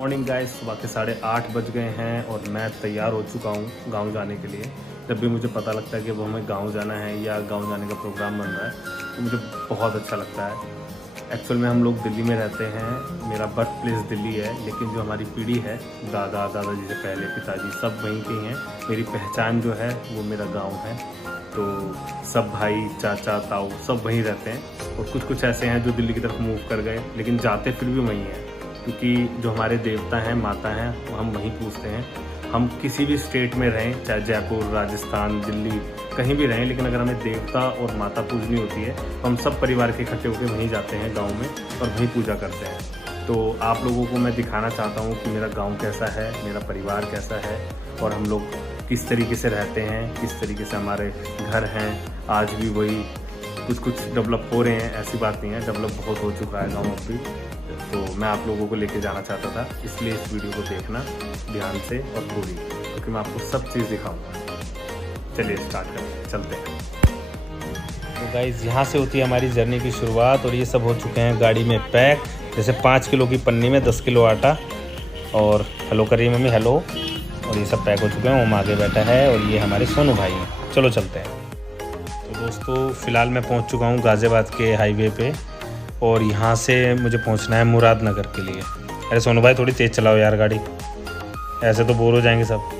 Morning guys, सुबह के 8:30 बज गए हैं और मैं तैयार हो चुका हूँ गांव जाने के लिए। जब भी मुझे पता लगता है कि वो हमें गांव जाना है या गांव जाने का प्रोग्राम बन रहा है तो मुझे बहुत अच्छा लगता है। एक्चुअल में हम लोग दिल्ली में रहते हैं, मेरा बर्थ प्लेस दिल्ली है, लेकिन जो हमारी पीढ़ी है दादाजी से पहले पिताजी सब वहीं के हैं। मेरी पहचान जो है वो मेरा गाँव है, तो सब भाई चाचा ताऊ सब वहीं रहते हैं। और कुछ ऐसे हैं जो दिल्ली की तरफ मूव कर गए, लेकिन जाते फिर भी वहीं हैं, क्योंकि जो हमारे देवता हैं माता हैं वो हम वहीं पूजते हैं। हम किसी भी स्टेट में रहें, चाहे जयपुर, राजस्थान, दिल्ली, कहीं भी रहें, लेकिन अगर हमें देवता और माता पूजनी होती है तो हम सब परिवार के इकट्ठे होकर वहीं जाते हैं गांव में और वहीं पूजा करते हैं। तो आप लोगों को मैं दिखाना चाहता हूँ कि मेरा गांव कैसा है, मेरा परिवार कैसा है और हम लोग किस तरीके से रहते हैं, किस तरीके से हमारे घर हैं। आज भी वही कुछ डेवलप हो रहे हैं, ऐसी बात नहीं है, डेवलप बहुत हो चुका है गाँव अब भी। तो मैं आप लोगों को लेके जाना चाहता था, इसलिए इस वीडियो को देखना ध्यान से और पूरी, क्योंकि मैं आपको सब चीज़ दिखाऊंगा। चलिए स्टार्ट करते चलते हैं। तो गाइस, यहाँ से होती है हमारी जर्नी की शुरुआत और ये सब हो चुके हैं गाड़ी में पैक। जैसे 5 किलो की पन्नी में 10 किलो आटा और हेलो करिए मम्मी, हेलो। और ये सब पैक हो चुके हैं। ओम आगे बैठा है और ये हमारे सोनू भाई हैं। चलो चलते हैं। तो दोस्तों, फ़िलहाल मैं पहुँच चुका हूँ गाज़ियाबाद के हाईवे पे और यहाँ से मुझे पहुँचना है मुरादनगर के लिए। अरे सोनू भाई, थोड़ी तेज़ चलाओ यार गाड़ी, ऐसे तो बोर हो जाएंगे सब।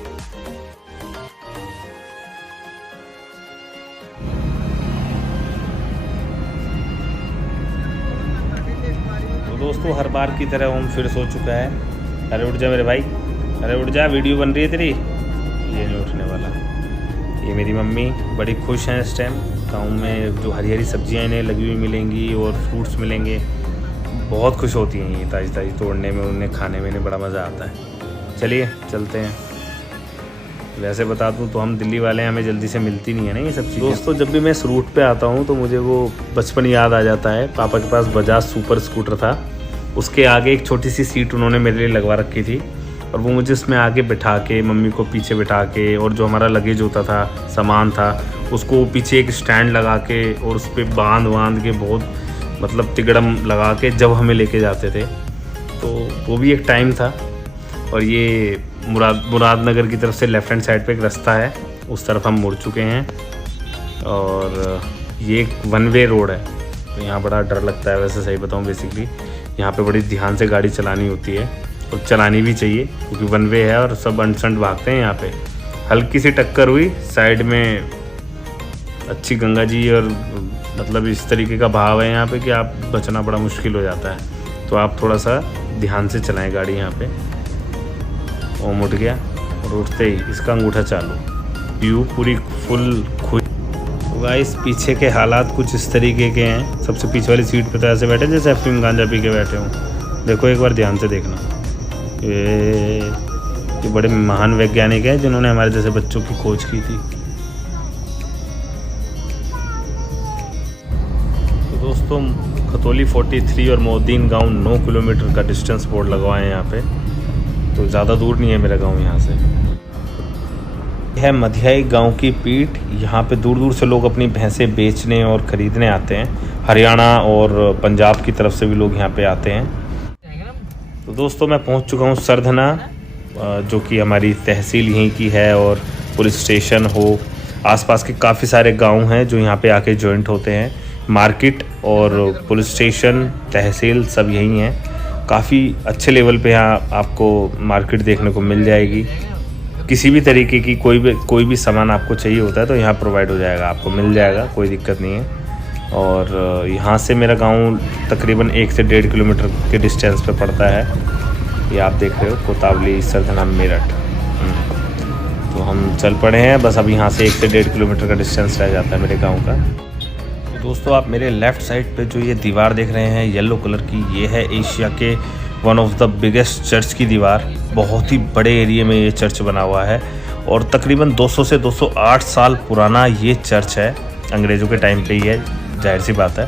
तो दोस्तों, हर बार की तरह ओम फिर सो चुका है। अरे उठ जा मेरे भाई, अरे उठ जा, वीडियो बन रही है तेरी। ये नहीं उठने वाला। ये मेरी मम्मी बड़ी खुश हैं इस टाइम। गाँव में जो हरी हरी सब्जियाँ इन्हें लगी हुई मिलेंगी और फ्रूट्स मिलेंगे, बहुत खुश होती हैं ये ताज़ी ताज़ी तोड़ने में, उन्हें खाने में इन्हें बड़ा मज़ा आता है। चलिए चलते हैं। वैसे बता दूं तो हम दिल्ली वाले हैं, हमें जल्दी से मिलती नहीं है ना ये सब चीज़ें। दोस्तों, जब भी मैं इस रूट पे आता हूँ तो मुझे वो बचपन याद आ जाता है। पापा के पास बजाज सुपर स्कूटर था, उसके आगे एक छोटी सी सीट उन्होंने मेरे लिए लगवा रखी थी और वो मुझे उसमें आगे बिठा के, मम्मी को पीछे बिठा के, और जो हमारा लगेज होता था, सामान था, उसको पीछे एक स्टैंड लगा के और उस पर बांध के बहुत मतलब तिगड़म लगा के जब हमें लेके जाते थे, तो वो भी एक टाइम था। और ये मुरादनगर की तरफ से लेफ़्ट हैंड साइड पे एक रास्ता है, उस तरफ हम मुड़ चुके हैं और ये एक वन वे रोड है। तो यहाँ बड़ा डर लगता है, वैसे सही बताऊँ बेसिकली यहाँ पे बड़ी ध्यान से गाड़ी चलानी होती है और चलानी भी चाहिए, क्योंकि वन वे है और सब अंट-शंट भागते हैं यहाँ पे। हल्की सी टक्कर हुई, साइड में अच्छी गंगा जी और मतलब इस तरीके का भाव है यहाँ पे कि आप बचना बड़ा मुश्किल हो जाता है। तो आप थोड़ा सा ध्यान से चलाएं गाड़ी यहाँ पे। ओम उठ गया और उठते ही इसका अंगूठा चालू, व्यू पूरी फुल खुश। तो गाइस, पीछे के हालात कुछ इस तरीके के हैं। सबसे पीछे वाली सीट पे तो ऐसे बैठे जैसे अफीम गांजा पी के बैठे हों। देखो एक बार ध्यान से देखना, ये बड़े महान वैज्ञानिक हैं जिन्होंने हमारे जैसे बच्चों की खोज की थी। दोस्तों, खतौली 43 और मोदीन गांव 9 किलोमीटर का डिस्टेंस बोर्ड लगवाए हैं यहाँ पे, तो ज़्यादा दूर नहीं है मेरा गांव यहाँ से। यह है मधियाई गांव की पीठ। यहाँ पे दूर दूर से लोग अपनी भैंसें बेचने और ख़रीदने आते हैं। हरियाणा और पंजाब की तरफ से भी लोग यहाँ पे आते हैं। तो दोस्तों, मैं पहुँच चुका हूँ सरधना, जो कि हमारी तहसील यहीं की है और पुलिस स्टेशन हो, आसपास के काफ़ी सारे गाँव हैं जो यहाँ पे आके जॉइंट होते हैं। मार्केट और पुलिस स्टेशन, तहसील सब यहीं हैं। काफ़ी अच्छे लेवल पे यहाँ आपको मार्केट देखने को मिल जाएगी। किसी भी तरीके की कोई भी सामान आपको चाहिए होता है तो यहाँ प्रोवाइड हो जाएगा, आपको मिल जाएगा, कोई दिक्कत नहीं है। और यहाँ से मेरा गांव तकरीबन 1 से 1.5 किलोमीटर के डिस्टेंस पे पड़ता है। ये आप देख रहे हो, कोतावली, सरधना, मेरठ। तो हम चल पड़े हैं, बस अब यहाँ से 1 से 1.5 किलोमीटर का डिस्टेंस रह जाता है मेरे गाँव का। दोस्तों, आप मेरे लेफ़्ट साइड पे जो ये दीवार देख रहे हैं येलो कलर की, ये है एशिया के one of the biggest church की दीवार। बहुत ही बड़े एरिया में ये चर्च बना हुआ है और तकरीबन 200 से 208 साल पुराना ये चर्च है। अंग्रेज़ों के टाइम पे ही है, जाहिर सी बात है।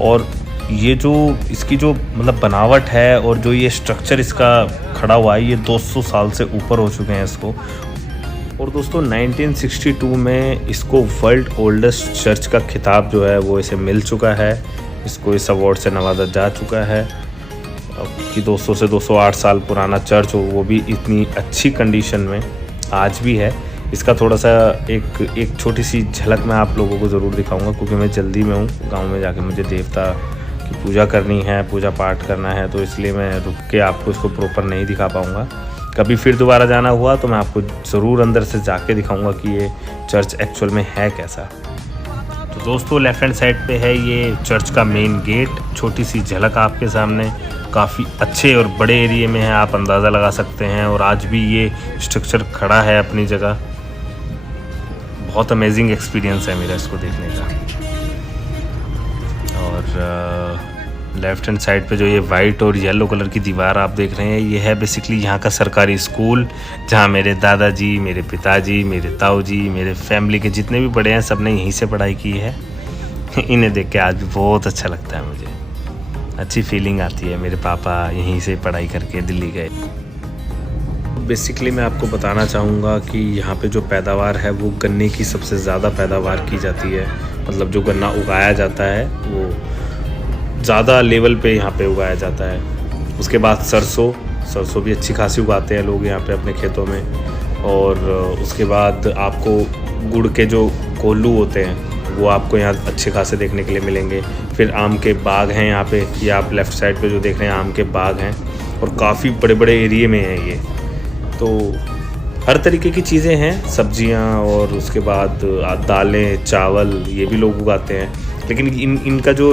और ये जो इसकी जो मतलब बनावट है और जो ये स्ट्रक्चर इसका खड़ा हुआ है, ये 200 साल से ऊपर हो चुके हैं इसको। और दोस्तों, 1962 में इसको वर्ल्ड ओल्डेस्ट चर्च का खिताब जो है वो इसे मिल चुका है। इसको इस अवार्ड से नवाजा जा चुका है कि 200 से 208 साल पुराना चर्च हो, वो भी इतनी अच्छी कंडीशन में आज भी है। इसका थोड़ा सा एक छोटी सी झलक मैं आप लोगों को ज़रूर दिखाऊंगा, क्योंकि मैं जल्दी में हूँ, गांव में जाके मुझे देवता की पूजा करनी है, पूजा पाठ करना है, तो इसलिए मैं रुक के आपको इसको प्रॉपर नहीं दिखा पाऊँगा। कभी फिर दोबारा जाना हुआ तो मैं आपको ज़रूर अंदर से जाके दिखाऊंगा कि ये चर्च एक्चुअल में है कैसा। तो दोस्तों लेफ़्ट हैंड साइड पे है ये चर्च का मेन गेट। छोटी सी झलक आपके सामने, काफ़ी अच्छे और बड़े एरिया में है, आप अंदाज़ा लगा सकते हैं। और आज भी ये स्ट्रक्चर खड़ा है अपनी जगह। बहुत अमेजिंग एक्सपीरियंस है मेरा इसको देखने का। और लेफ़्ट हैंड साइड पे जो ये वाइट और येलो कलर की दीवार आप देख रहे हैं, ये है बेसिकली यहाँ का सरकारी स्कूल, जहाँ मेरे दादाजी, मेरे पिताजी, मेरे ताऊ जी, मेरे फैमिली के जितने भी बड़े हैं, सब ने यहीं से पढ़ाई की है। इन्हें देख के आज भी बहुत अच्छा लगता है मुझे, अच्छी फीलिंग आती है। मेरे पापा यहीं से पढ़ाई करके दिल्ली गए। बेसिकली मैं आपको बताना चाहूँगा कि यहाँ पे जो पैदावार है वो गन्ने की सबसे ज़्यादा पैदावार की जाती है। मतलब जो गन्ना उगाया जाता है वो ज़्यादा लेवल पे यहाँ पे उगाया जाता है। उसके बाद सरसों भी अच्छी खासी उगाते हैं लोग यहाँ पे अपने खेतों में। और उसके बाद आपको गुड़ के जो कोल्लू होते हैं वो आपको यहाँ अच्छे खासे देखने के लिए मिलेंगे। फिर आम के बाग हैं यहाँ पे, ये आप लेफ़्ट साइड पे जो देख रहे हैं आम के बाग हैं, और काफ़ी बड़े बड़े एरिए में हैं ये। तो हर तरीके की चीज़ें हैं, सब्जियां, और उसके बाद दालें, चावल, ये भी लोग उगाते हैं। लेकिन इनका जो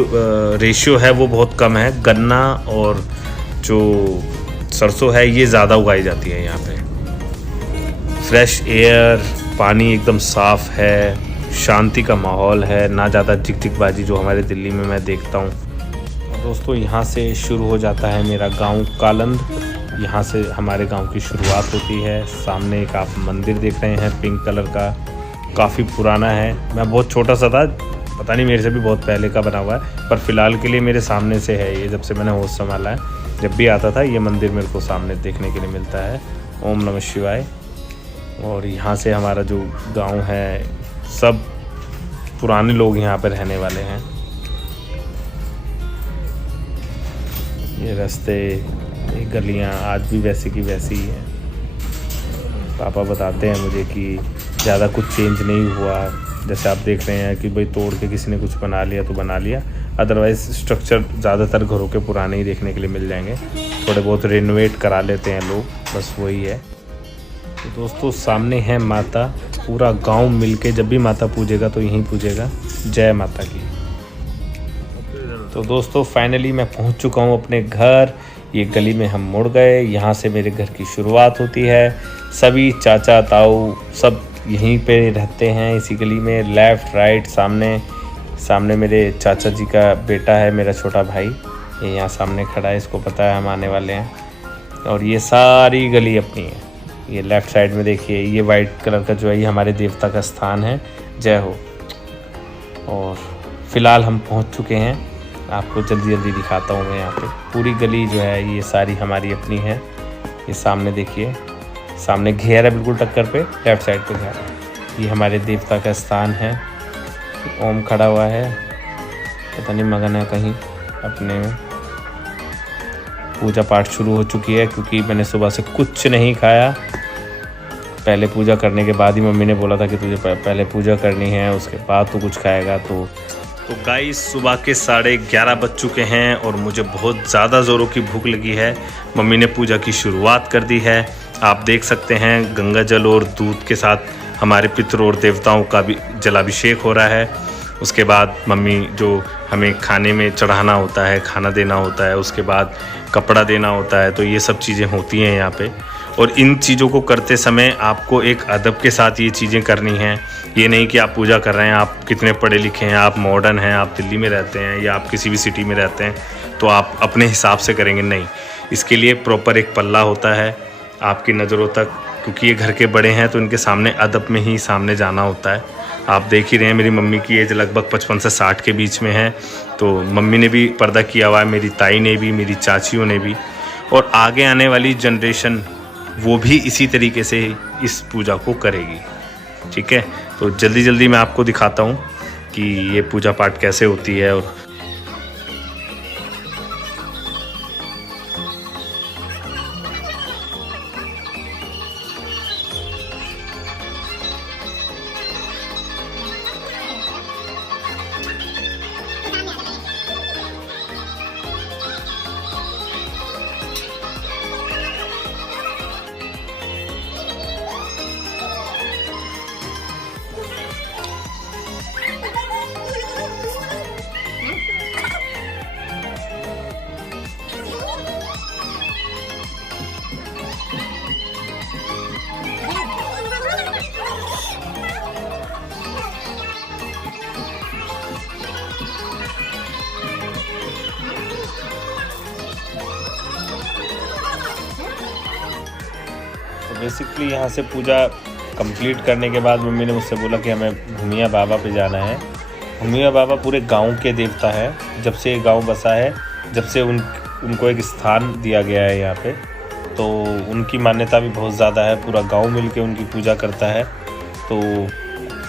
रेशियो है वो बहुत कम है। गन्ना और जो सरसों है ये ज़्यादा उगाई जाती है यहाँ पे। फ्रेश एयर, पानी एकदम साफ़ है, शांति का माहौल है, ना ज़्यादा टिकटिकबाजी जो हमारे दिल्ली में मैं देखता हूँ। दोस्तों यहाँ से शुरू हो जाता है मेरा गांव कालंद। यहाँ से हमारे गांव की शुरुआत होती है। सामने एक आप मंदिर देख रहे हैं पिंक कलर का, काफ़ी पुराना है। मैं बहुत छोटा सा था, पता नहीं मेरे से भी बहुत पहले का बना हुआ है, पर फ़िलहाल के लिए मेरे सामने से है ये। जब से मैंने होश संभाला है, जब भी आता था ये मंदिर मेरे को सामने देखने के लिए मिलता है। ओम नमः शिवाय। और यहाँ से हमारा जो गाँव है, सब पुराने लोग यहाँ पर रहने वाले हैं। ये रास्ते, ये गलियाँ आज भी वैसी की वैसी ही हैं। पापा बताते हैं मुझे कि ज़्यादा कुछ चेंज नहीं हुआ। जैसे आप देख रहे हैं कि भाई तोड़ के किसी ने कुछ बना लिया तो बना लिया, अदरवाइज़ स्ट्रक्चर ज़्यादातर घरों के पुराने ही देखने के लिए मिल जाएंगे। थोड़े बहुत रेनोवेट करा लेते हैं लोग, बस वही है। तो दोस्तों सामने है माता। पूरा गांव मिलके जब भी माता पूजेगा तो यहीं पूजेगा। जय माता की। तो दोस्तों फाइनली मैं पहुंच चुका हूं अपने घर। ये गली में हम मुड़ गए, यहाँ से मेरे घर की शुरुआत होती है। सभी चाचा ताऊ सब यहीं पे रहते हैं, इसी गली में। लेफ़्ट राइट सामने मेरे चाचा जी का बेटा है, मेरा छोटा भाई, ये यहाँ सामने खड़ा है, इसको पता है हम आने वाले हैं। और ये सारी गली अपनी है। ये लेफ़्ट साइड में देखिए, ये वाइट कलर का जो है ये हमारे देवता का स्थान है। जय हो। और फिलहाल हम पहुँच चुके हैं, आपको जल्दी दिखाता हूँ मैं। यहाँ पे पूरी गली जो है ये सारी हमारी अपनी है। ये सामने देखिए, सामने घेर है बिल्कुल टक्कर पे, लेफ़्ट साइड पे घेर है। ये हमारे देवता का स्थान है। ओम खड़ा हुआ है, पता नहीं मगन है कहीं अपने में। पूजा पाठ शुरू हो चुकी है, क्योंकि मैंने सुबह से कुछ नहीं खाया। पहले पूजा करने के बाद ही मम्मी ने बोला था कि तुझे पहले पूजा करनी है, उसके बाद तू कुछ खाएगा। तो गाइस सुबह के 11:30 बज चुके हैं और मुझे बहुत ज़्यादा ज़ोरों की भूख लगी है। मम्मी ने पूजा की शुरुआत कर दी है। आप देख सकते हैं गंगा जल और दूध के साथ हमारे पितरों और देवताओं का भी जलाभिषेक हो रहा है। उसके बाद मम्मी जो हमें खाने में चढ़ाना होता है, खाना देना होता है, उसके बाद कपड़ा देना होता है, तो ये सब चीज़ें होती हैं यहाँ पे। और इन चीज़ों को करते समय आपको एक अदब के साथ ये चीज़ें करनी हैं। ये नहीं कि आप पूजा कर रहे हैं, आप कितने पढ़े लिखे हैं, आप मॉडर्न हैं, आप दिल्ली में रहते हैं या आप किसी भी सिटी में रहते हैं तो आप अपने हिसाब से करेंगे, नहीं। इसके लिए प्रॉपर एक पल्ला होता है आपकी नज़रों तक, क्योंकि ये घर के बड़े हैं तो इनके सामने अदब में ही सामने जाना होता है। आप देख ही रहे हैं मेरी मम्मी की एज लगभग 55 से 60 के बीच में है, तो मम्मी ने भी पर्दा किया हुआ है, मेरी ताई ने भी, मेरी चाचियों ने भी, और आगे आने वाली जनरेशन वो भी इसी तरीके से इस पूजा को करेगी। ठीक है, तो जल्दी मैं आपको दिखाता हूँ कि ये पूजा पाठ कैसे होती है। और तो बेसिकली यहाँ से पूजा कंप्लीट करने के बाद मम्मी ने मुझसे बोला कि हमें भूमिया बाबा पे जाना है। भूमिया बाबा पूरे गांव के देवता है। जब से ये गांव बसा है, जब से उनको एक स्थान दिया गया है यहाँ पे, तो उनकी मान्यता भी बहुत ज़्यादा है। पूरा गांव मिलके उनकी पूजा करता है। तो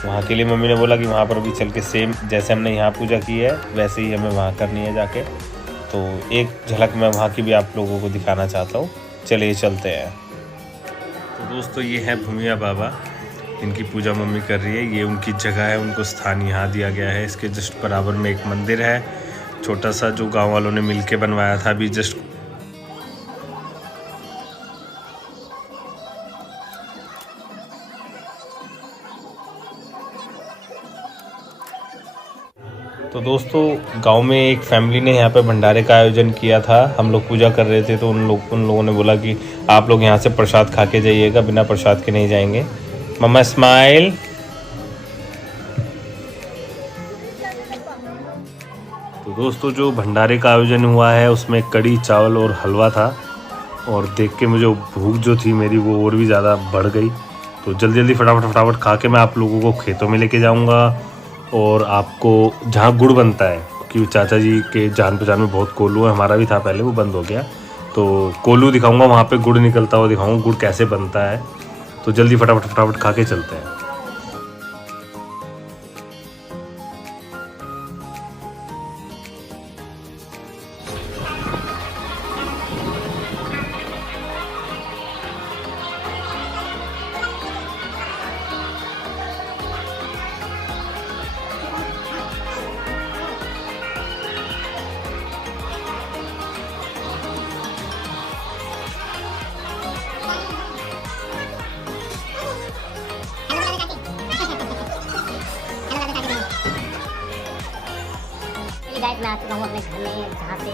वहाँ के लिए मम्मी ने बोला कि वहाँ पर भी चल के सेम जैसे हमने यहाँ पूजा की है वैसे ही हमें वहाँ करनी है जाके। तो एक झलक मैं वहाँ की भी आप लोगों को दिखाना चाहता हूँ। चलिए चलते हैं। तो दोस्तों ये है भूमिया बाबा, इनकी पूजा मम्मी कर रही है। ये उनकी जगह है, उनको स्थान यहाँ दिया गया है। इसके जस्ट बराबर में एक मंदिर है छोटा सा, जो गांव वालों ने मिलके बनवाया था अभी जस्ट। तो दोस्तों गांव में एक फैमिली ने यहाँ पे भंडारे का आयोजन किया था। हम लोग पूजा कर रहे थे तो उन लोगों ने बोला कि आप लोग यहाँ से प्रसाद खा के जाइएगा, बिना प्रसाद के नहीं जाएंगे। मम्मा स्माइल। तो दोस्तों जो भंडारे का आयोजन हुआ है उसमें कड़ी चावल और हलवा था, और देख के मुझे भूख जो थी मेरी वो और भी ज़्यादा बढ़ गई। तो जल्दी फटाफट खा के मैं आप लोगों को खेतों में लेके जाऊँगा, और आपको जहाँ गुड़ बनता है, क्योंकि चाचा जी के जान पहचान में बहुत कोल्हू है, हमारा भी था पहले, वो बंद हो गया, तो कोल्हू दिखाऊंगा, वहाँ पे गुड़ निकलता हुआ दिखाऊंगा, गुड़ कैसे बनता है। तो जल्दी फटाफट खा के चलते हैं। गाइस मैं आ चुका हूँ अपने घर में, जहाँ से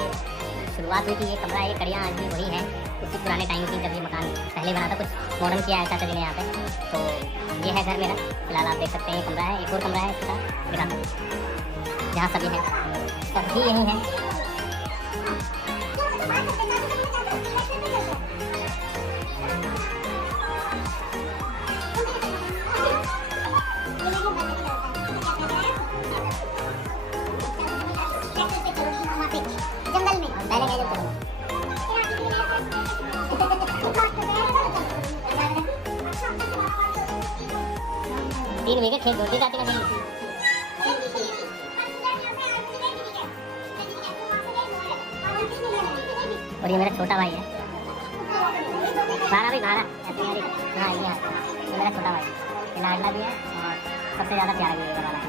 शुरुआत हुई थी। ये कमरा, ये कड़ियाँ आज भी वही है, इसी पुराने टाइम की, जब ये मकान पहले बना था। कुछ मॉडर्न किया है चाचा जी ने यहाँ पे। तो ये है घर मेरा, फिलहाल आप देख सकते हैं। ये कमरा है, एक और कमरा है इसका, दिखाता हूँ, जहाँ सभी है, सभी यही है। तीन वीके खेत जोड़ती जाती है। और ये मेरा छोटा भाई है, भाई भाड़ा ऐसे यार। हाँ ये मेरा छोटा भाई, ये लाडला भी है और सबसे ज़्यादा प्यारा भी ये वाला है।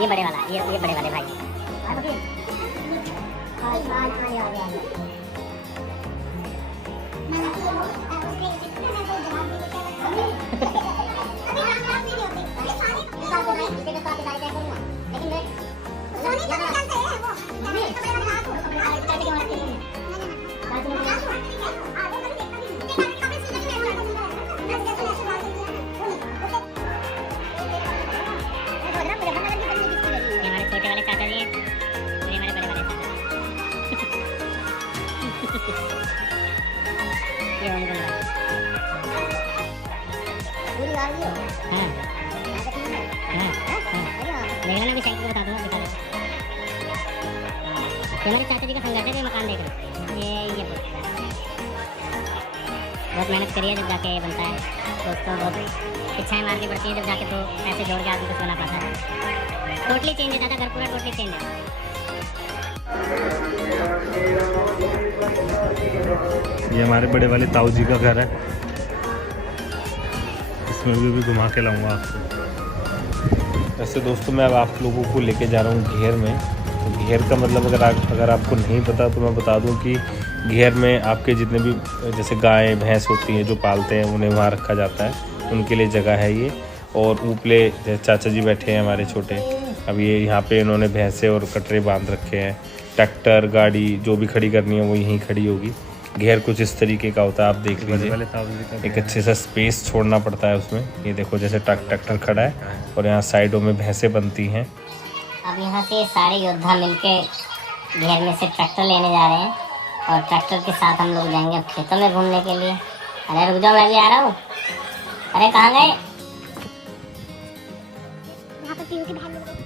ये बड़े वाला, ये बड़े वाले भाई। हमारे चाचा जी का संघर्ष है, मकान देख रहे ये बहुत मेहनत करी है, जब जाके ये बनता है। दोस्तों बहुत इच्छाएं मारनी पड़ती हैं जब जाके, तो पैसे जोड़ के आदमी कुछ बना पाता है। टोटली चेंज है दादा, घर पूरा टोटली चेंज है। ये हमारे बड़े वाले ताऊ जी का घर है, इसमें भी घुमा के लाऊंगा आपको। वैसे दोस्तों मैं अब आप लोगों को लेके जा रहा हूँ घेर में। तो घेर का मतलब अगर आपको नहीं पता तो मैं बता दूं कि घेर में आपके जितने भी जैसे गाय भैंस होती हैं जो पालते हैं, उन्हें वहाँ रखा जाता है, उनके लिए जगह है ये। और ऊपले चाचा जी बैठे हैं हमारे छोटे, अब ये यहाँ पे इन्होंने भैंसे और कटरे बांध रखे हैं। ट्रैक्टर गाड़ी जो भी खड़ी करनी है वो यहीं खड़ी होगी। घेर कुछ इस तरीके का होता है, आप देख लीजिए। एक अच्छे सा स्पेस छोड़ना पड़ता है उसमें। ये देखो जैसे ट्रैक्टर खड़ा है और यहाँ साइडों में भैंसें बनती हैं। अब यहाँ से सारे योद्धा मिलके घेर में से ट्रैक्टर लेने जा रहे हैं, और ट्रैक्टर के साथ हम लोग जाएंगे अब खेतों में घूमने के लिए। अरे रुक जाओ, मैं भी आ रहा हूँ। अरे कहाँ गए? यहाँ पर पीहू की बहन मिल गई।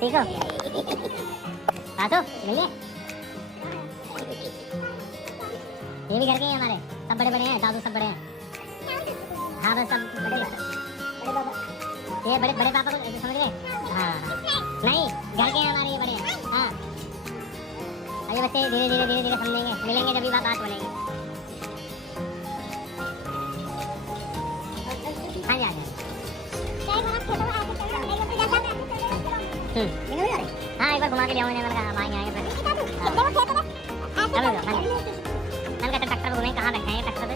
ठीक हो? हाँ तो मिलिए। ये भी घर के हैं हमारे, सब बड़े बड़े हैं, दादू सब बड़े हैं। हाँ बस सब बड़े ये बड़े बड़े पापा को समझ गए? हाँ नहीं, घर के हैं हमारे, ये बड़े हैं। हाँ अभी बच्चे धीरे धीरे समझेंगे, मिलेंगे जब भी बात बनेगी। हाँ जी, आ जाए। हाँ एक बार घुमा के ले आऊंगा, मैंने कहा आएंगे फिर। मैंने कहा ट्रैक्टर घूमे, कहाँ बैठे हैं ये ट्रैक्टर पे?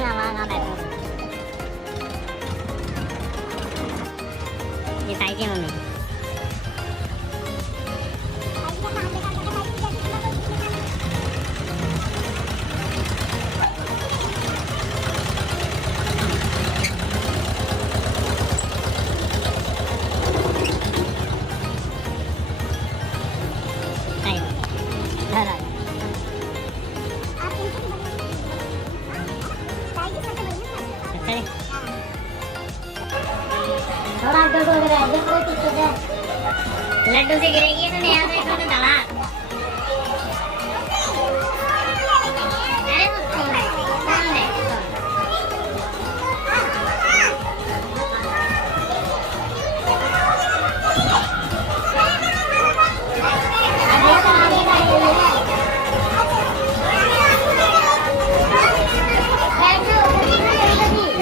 वहाँ बैठे हैं। ये साइड की मम्मी। लड्डू से गिरेगी तो नहीं आता है दवा।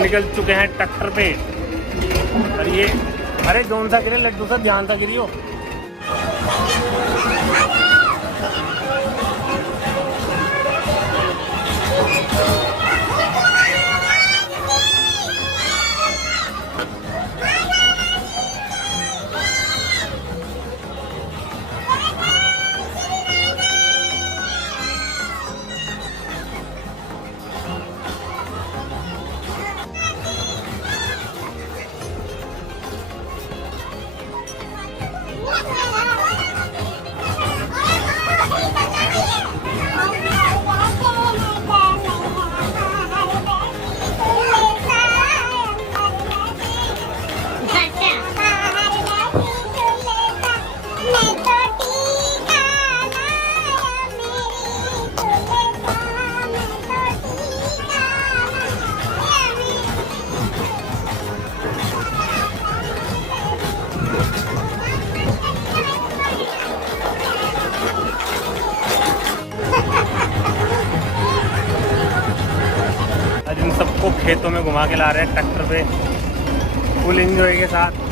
निकल चुके हैं ट्रैक्टर पे और ये अरे कौन सा गिरे लड्डू सा, ध्यान सा गिरी हो। आज इन सबको खेतों में घुमा के ला रहे हैं ट्रैक्टर पे, फुल एंजॉय के साथ।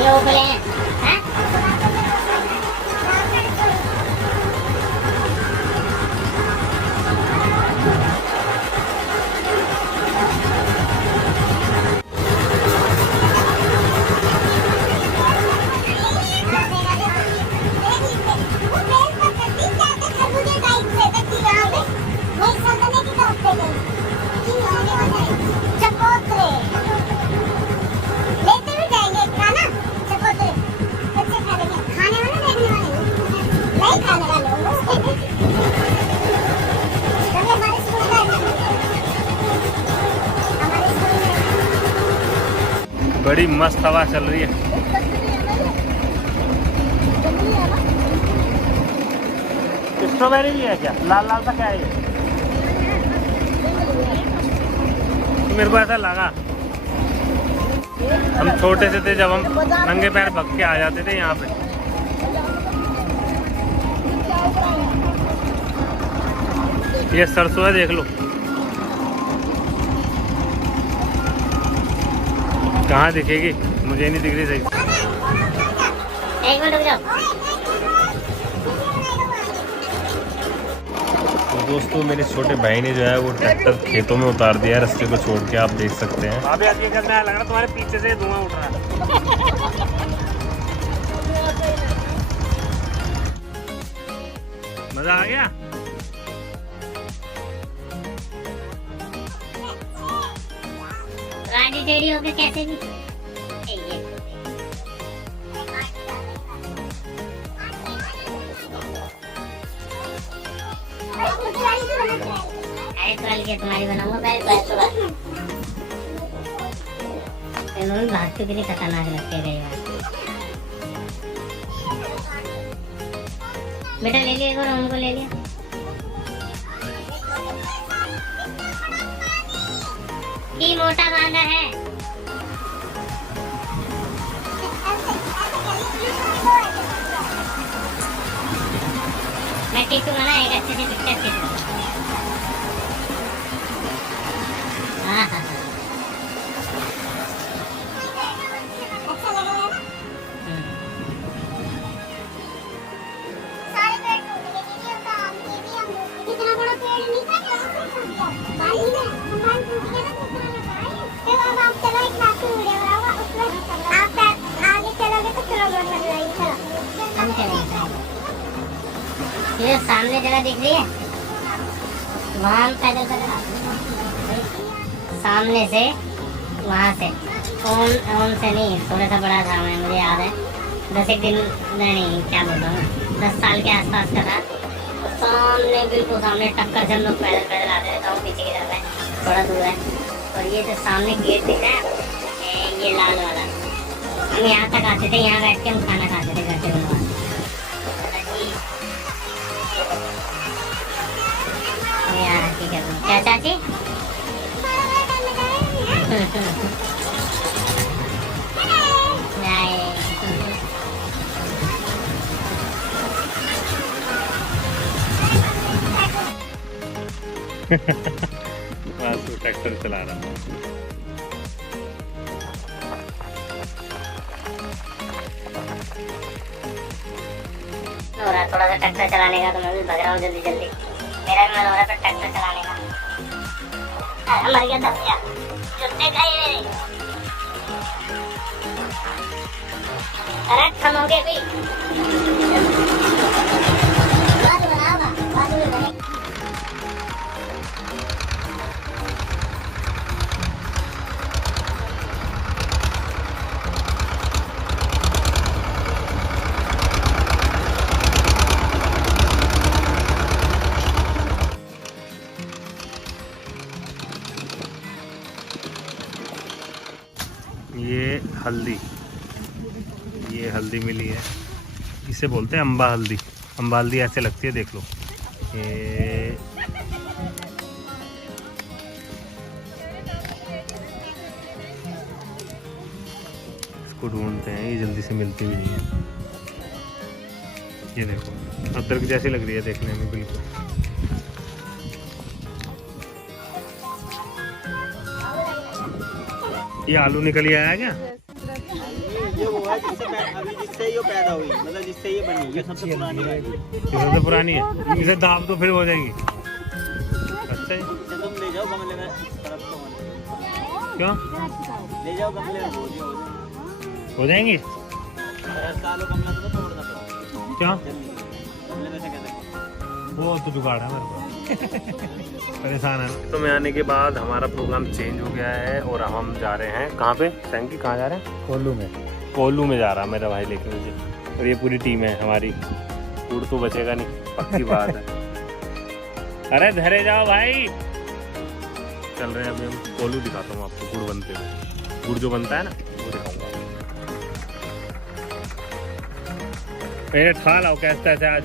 ये उबले हैं, हैं? बड़ी मस्त हवा चल रही है। स्ट्रॉबेरी भी है क्या? लाल लाल सा क्या है ये? मेरे को ऐसा लगा, हम छोटे से थे जब हम नंगे पैर भग के आ जाते थे यहाँ पे। ये सरसों है, देख लो कहाँ दिखेगी, मुझे नहीं दिख रही सही। एक मिनट रुक जाओ। तो दोस्तों मेरे छोटे भाई ने जो है वो ट्रैक्टर खेतों में उतार दिया है, रास्ते को छोड़ के, आप देख सकते हैं। अभी आगे करना है, लग रहा तुम्हारे पीछे से धुआं उठ रहा है। मजा आ गया। आधी टेढ़ी होके कैसे भी ये के तुम्हारी बनाऊंगा पहले भागते कितनी खतरनाक लगते गई बेटा ले लिया और उनको ले लिया की मोटा बांधा है मैं खींचूंगा ना एक अच्छे से पिक्चर खींचूंगा हाँ हाँ ये सामने जगह दिख रही है वहाँ पैदल सामने से वहाँ से ओम से नहीं थोड़ा सा बड़ा था मैं मुझे याद है 10 एक दिन नहीं क्या बोल रहा हूँ 10 साल के आसपास का था सामने बिल्कुल सामने टक्कर से हम लोग पैदल पैदल आते रहता हूँ पीछे की तरफ है थोड़ा दूर है और ये जो सामने गेट दिख रहा है ये लाल वाला हम यहाँ तक आते थे यहाँ बैठ के हम खाना खाते थे घर के बनवा क्या चाची ट्रैक्टर चला रहा है थोड़ा सा ट्रैक्टर चलाने का तो मैं भी भग रहा हूँ जल्दी जल्दी मेरा भी मन हो रहा है ट्रैक्टर चलाने का मर गया दब गया जुत्ते खाई मेरे अरे खम हो गए ये हल्दी मिली है इसे बोलते हैं अम्बा हल्दी। अम्बा हल्दी ऐसे लगती है देख लो ये इसको ढूंढते हैं ये जल्दी से मिलती भी नहीं है। ये देखो अदरक जैसी लग रही है देखने में बिल्कुल। ये आलू निकल आया क्या? ये वो है जिससे ये पैदा हुई मतलब जिससे ये बनी ये सबसे पुरानी है। ये सबसे पुरानी है इसे दाम तो फिर हो जाएंगी। अच्छा इसे तुम ले जाओ गमले में तरफ को क्यों ले जाओ गमले में हो जाएंगी? सालों गमला तो तोड़ना पड़ेगा। क्यों गमले में से कैसे वो तो जुगाड़ है मेरे को परेशान है। तो मैं आने के बाद हमारा प्रोग्राम चेंज हो गया है और हम जा रहे हैं कहाँ पे सैंकी कहाँ जा रहे हैं? कोल्लू में जा रहा है मेरा भाई लेके मुझे और ये पूरी टीम है हमारी। गुड़ तो बचेगा नहीं पक्की बात है। अरे धरे जाओ भाई चल रहे हैं अभी हम कोल्लू दिखाता हूँ आपको गुड़ बनते हुए। गुड़ जो बनता है ना वो दिखाऊंगा। मेरे खा लाओ कैसे ऐसे आज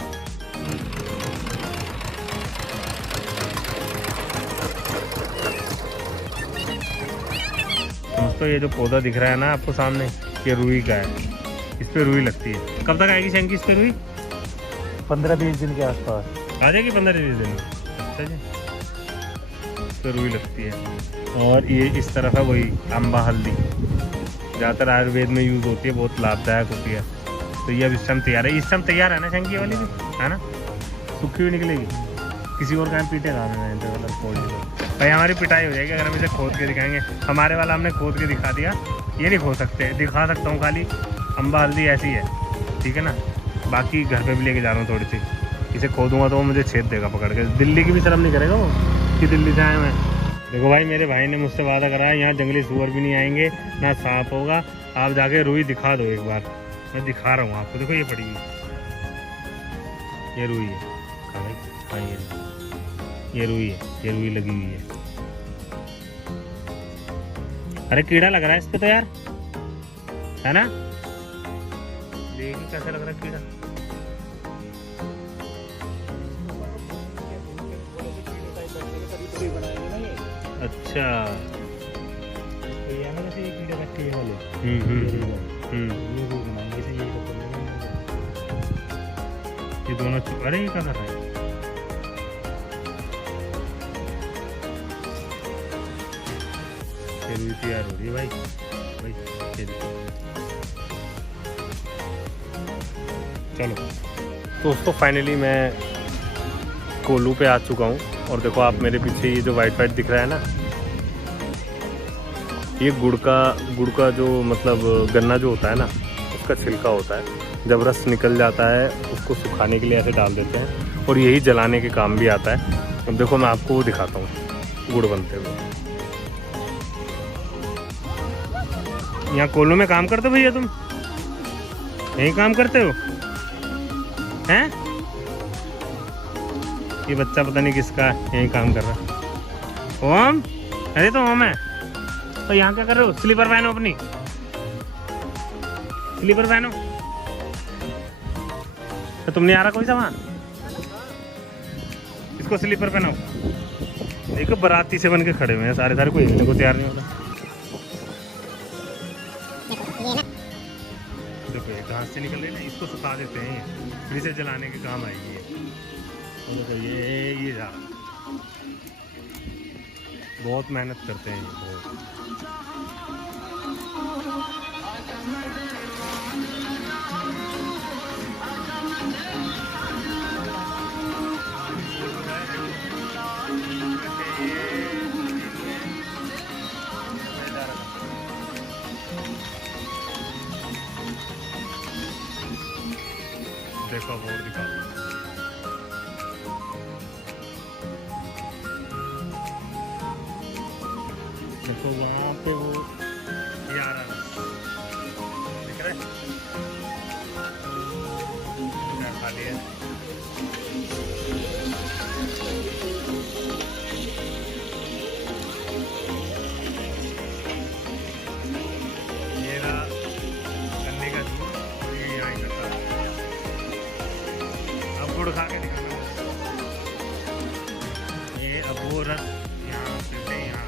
दोस्तों। ये जो पौधा दिख रहा है ना आपको सामने ये रुई का है। इस पे रुई लगती है। कब तक आएगी शंकी इस पे रुई? 15-20 दिन के आसपास आ जाएगी 15-20 दिन में। अच्छा जी इस पे रुई लगती है। और ये इस तरफ है वही अम्बा हल्दी ज़्यादातर आयुर्वेद में यूज़ होती है बहुत लाभदायक होती है। तो ये अब इस टाइम तैयार है। इस टाइम तैयार है ना शंकी वाली भी है ना सूखी हुई निकलेगी। किसी और का पीटेगा भाई हमारी पिटाई हो जाएगी अगर हम इसे खोद के दिखाएंगे। हमारे वाला हमने खोद के दिखा दिया ये नहीं खोद सकते। दिखा सकता हूँ खाली अम्बा हल्दी ऐसी है ठीक है ना। बाकी घर पे भी लेके जा रहा हूँ थोड़ी सी। इसे खोदूंगा तो वो मुझे छेद देगा पकड़ के। दिल्ली की भी शर्म नहीं करेगा वो कि दिल्ली से आए मैं देखो भाई, मेरे भाई ने मुझसे वादा करा है यहाँ जंगली सूअर भी नहीं आएंगे, ना सांप होगा। आप जाके रुई दिखा दो एक बार। मैं दिखा रहा हूँ आपको, देखो ये पड़ी है, ये रुई है। हाँ भाई, हाँ ये रुई है, ये रुई लगी हुई है। अरे कीड़ा लग रहा है इस पे तो यार, है ना? देखिए कैसा लग रहा है कीड़ा। अच्छा, ये दोनों अरे ये क्या कर रहा है? तैयार हो रही है भाई, चलो दोस्तों, फाइनली मैं कोल्लू पे आ चुका हूँ। और देखो आप मेरे पीछे ये जो वाइट वाइट दिख रहा है ना, ये गुड़ का जो मतलब गन्ना जो होता है ना, उसका छिलका होता है। जब रस निकल जाता है उसको सुखाने के लिए ऐसे डाल देते हैं, और यही जलाने के काम भी आता है। अब देखो मैं आपको वो दिखाता हूँ गुड़ बनते हुए। यहाँ कोल्लू में काम करते हो भैया तुम? यहीं काम करते हो हैं? ये बच्चा पता नहीं किसका यहीं काम कर रहा है। ओम, अरे तो ओम है तो यहाँ क्या कर रहे हो? स्लीपर पहनो, अपनी स्लीपर पहनो। तो तुम नहीं आ रहा कोई सामान? इसको स्लीपर पहनाओ। देखो बाराती से बन के खड़े हुए हैं सारे, कोई हिलने को तैयार नहीं होता। देखो ये घास से निकल रही है ना, इसको सुखा देते हैं, फिर इसे जलाने के काम आएगी। देखो ये जा बहुत मेहनत करते हैं ये बहुत। देखो और दिखाओ। देखो वहाँ पे वो ये आ रहा है, दिख रहा है? खाली है। ये रहा गन्ने का जूस, और ये यहाँ इकट्ठा। अब गुड़ खा के दिखाना। ये अब वो रस यहाँ से यहाँ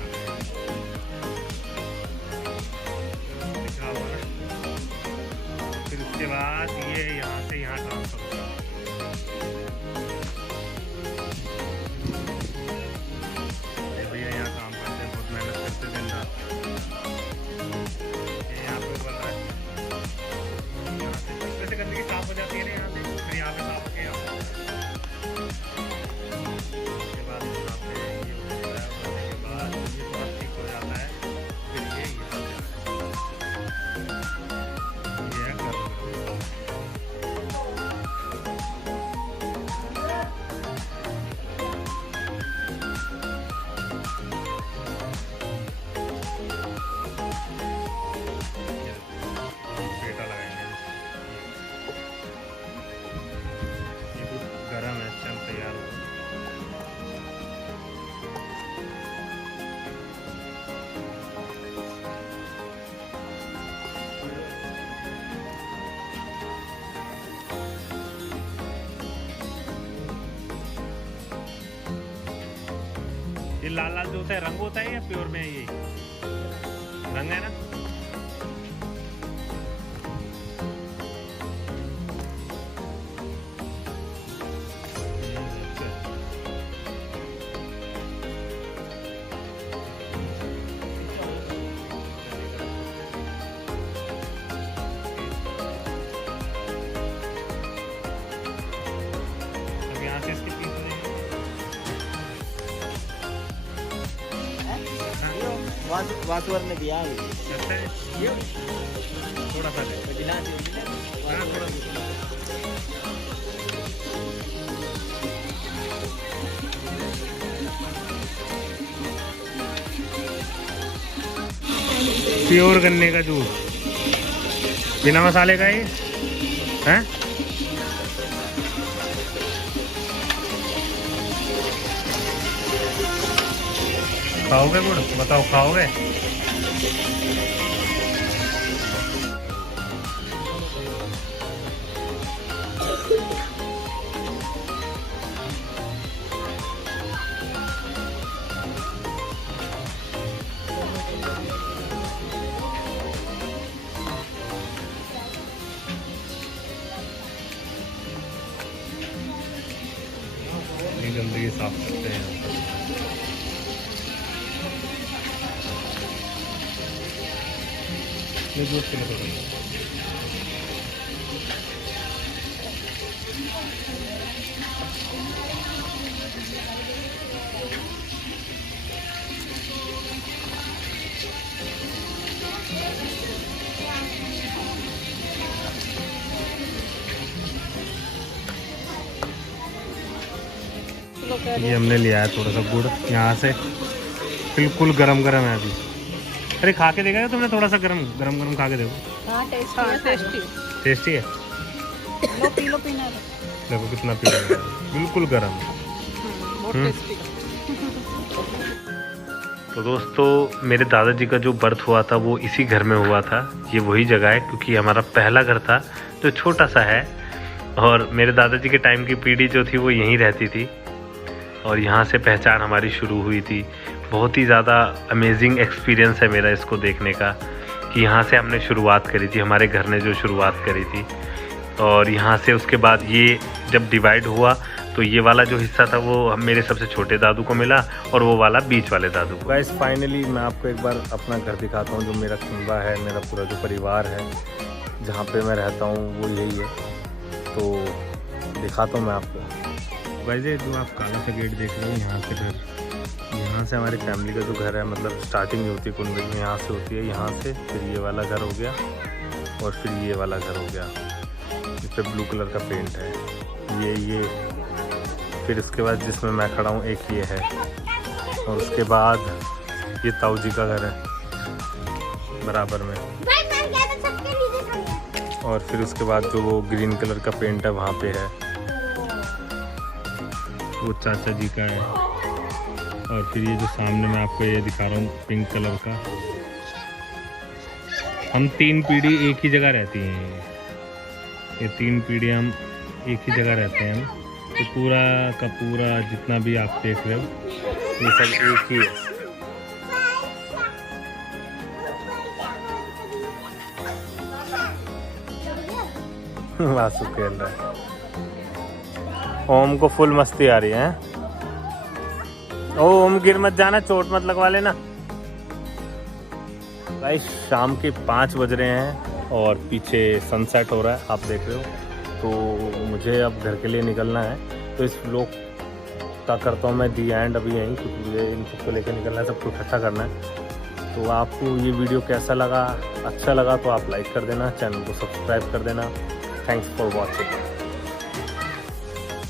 फिर उसके बाद ये यहाँ से यहाँ ट्रांसफर होगा। ये भैया यहाँ काम करते हैं, बहुत मेहनत करते हैं दिन रात। ये यहाँ पे बन रहा है, यहाँ से वैसे गंदगी साफ हो जाती है ना यहाँ से, फिर यहाँ पे साफ होके उसके बाद यहाँ पे ये होता है, होने के बाद ये थोड़ा ठीक हो जाता है, फिर ये गरम है, चल तैयार हो। ये लाल लाल जो होता है रंग होता है या प्योर में ये रंग है ना? अब यहाँ से इसके पीस वासुवर ने दिया है। थोड़ा सा दे। हाँ, थोड़ा प्योर गन्ने का जूस बिना मसाले का ये हैं। खाओगे गुड़? बताओ खाओगे? गंदगी साफ करते हैं। ये दूध के लिए ये हमने लिया है थोड़ा सा गुड़ यहाँ से, बिल्कुल गरम गरम है अभी। अरे खा के देखा तुमने? थोड़ा सा गरम गरम खा के देखो। हाँ टेस्टी टेस्टी है। लो पी लो पीना है। देखो कितना पी रहा है, बिल्कुल गरम। बहुत टेस्टी। तो दोस्तों मेरे दादाजी का जो बर्थ हुआ था वो इसी घर में हुआ था। ये वही जगह है क्योंकि हमारा पहला घर था जो छोटा सा है, और मेरे दादाजी के टाइम की पीढ़ी जो थी वो यहीं रहती थी, और यहाँ से पहचान हमारी शुरू हुई थी। बहुत ही ज़्यादा अमेजिंग एक्सपीरियंस है मेरा इसको देखने का कि यहाँ से हमने शुरुआत करी थी, हमारे घर ने जो शुरुआत करी थी। और यहाँ से उसके बाद ये जब डिवाइड हुआ तो ये वाला जो हिस्सा था वो मेरे सबसे छोटे दादू को मिला, और वो वाला बीच वाले दादू को। गाइस फाइनली मैं आपको एक बार अपना घर दिखाता हूँ, जो मेरा कुंबा है, मेरा पूरा जो परिवार है, जहाँ पे मैं रहता हूँ वो यही है। तो दिखाता हूँ मैं आपको। वैसे जो आप काला सा गेट देख रहे हो, यहाँ से घर, यहाँ से हमारी फैमिली का जो घर है, मतलब स्टार्टिंग होती है कुंबे में, यहाँ से होती है, यहाँ से फिर ये वाला घर हो गया, और फिर ये वाला घर हो गया। इस पर ब्लू कलर का पेंट है, ये फिर उसके बाद जिसमें मैं खड़ा हूँ एक ये है, और उसके बाद ये ताऊ जी का घर है बराबर में, और फिर उसके बाद जो वो ग्रीन कलर का पेंट है वहाँ पे है, वो चाचा जी का है। और फिर ये जो सामने मैं आपको ये दिखा रहा हूँ पिंक कलर का, हम 3 पीढ़ी एक ही जगह रहती हैं। ये 3 पीढ़ी हम एक ही जगह रहते हैं हम। तो पूरा का पूरा जितना भी आप देख रहे हो ये सब एक ही है। वासु खेल रहा है। ओम को फुल मस्ती आ रही है। ओम गिर मत जाना, चोट मत लगवा लेना। भाई शाम के 5 बज रहे हैं और पीछे सनसेट हो रहा है, आप देख रहे हो। तो मुझे अब घर के लिए निकलना है, तो इस व्लॉग का करता हूँ मैं दी एंड अभी यहीं, क्योंकि मुझे इन सबको लेकर निकलना है, सबको इकट्ठा करना है। तो आपको ये वीडियो कैसा लगा? अच्छा लगा तो आप लाइक कर देना, चैनल को सब्सक्राइब कर देना। Thanks for watching.